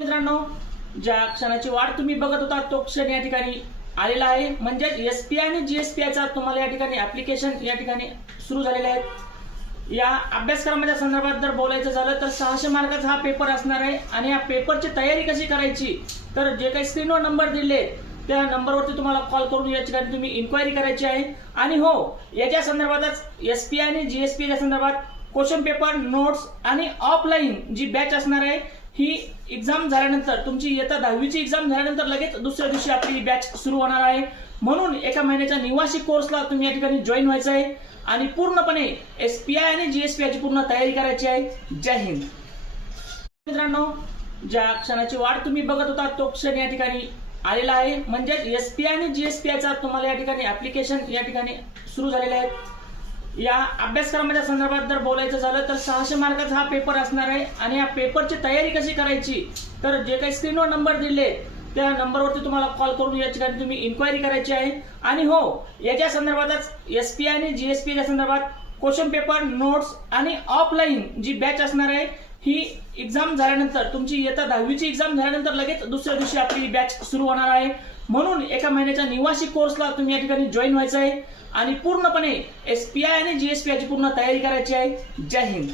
मित्रांनो, ज्या क्षणाची वाट तुम्ही बघत होता तो क्षण या ठिकाणी आलेला आहे। म्हणजे एसपीआय आणि जीएसपीआयचा तुम्हाला या ठिकाणी ऍप्लिकेशन या ठिकाणी सुरू झालेले आहेत। या अभ्यासक्रमाच्या संदर्भात जर बोलायचं झालं तर 600 मार्काचा हा पेपर असणार आहे आणि या पेपरची तयारी कशी करायची तर जे काही स्क्रीनवर नंबर दिले त्या नंबरवरती तुम्हाला कॉल करून या ठिकाणी तुम्ही इन्क्वायरी करायची आहे। आणि हो, याच्या संदर्भातच एसपीआय आणि जीएसपीच्या संदर्भात क्वेश्चन पेपर, नोट्स आणि ऑफलाईन जी बॅच असणार आहे ही एक्झाम झाल्यानंतर तुमची इयत्ता 10वीची एक्झाम झाल्यानंतर लगेच दुसऱ्या दिवशी आपली बॅच सुरू होणार आहे। म्हणून एका महिन्याच्या निवासी कोर्सला तुम्ही या ठिकाणी जॉईन व्हायचं आहे आणि पूर्णपणे एसपीआय आणि जीएसपीआयची पूर्ण तयारी करायची आहे। जय हिंद। मित्रांनो, ज्या क्षणाची वाट तुम्ही बघत होता तो क्षण या ठिकाणी आलेला आहे। म्हणजे एसपीआय आणि जीएसपीआयचा तुम्हाला या ठिकाणी ऍप्लिकेशन या ठिकाणी सुरू झालेले आहेत। या अभ्यासक्रमाच्या संदर्भात जर बोलायचं झालं तर 600 मार्काचा हा पेपर असणार आहे आणि या पेपरची तयारी कशी करायची तर जे काही स्क्रीनवर नंबर दिले त्या नंबरवरती तुम्हाला कॉल करून या ठिकाणी तुम्ही इन्क्वायरी करायची आहे। आणि हो, याच्या संदर्भातच एसपीआय आणि जीएसपीच्या संदर्भात क्वेश्चन पेपर, नोट्स आणि ऑफलाईन जी बॅच असणार आहे ही एक्झाम झाल्यानंतर तुमची इयत्ता 10वीची एक्झाम झाल्यानंतर लगेच दुसऱ्या दिवशी आपली बॅच सुरू होणार आहे। म्हणून एका महिन्याच्या निवासी कोर्सला तुम्ही या ठिकाणी जॉईन व्हायचं आहे आणि पूर्णपणे एसपीआय आणि जीएसपीआयची पूर्ण तयारी करायची आहे। जय हिंद।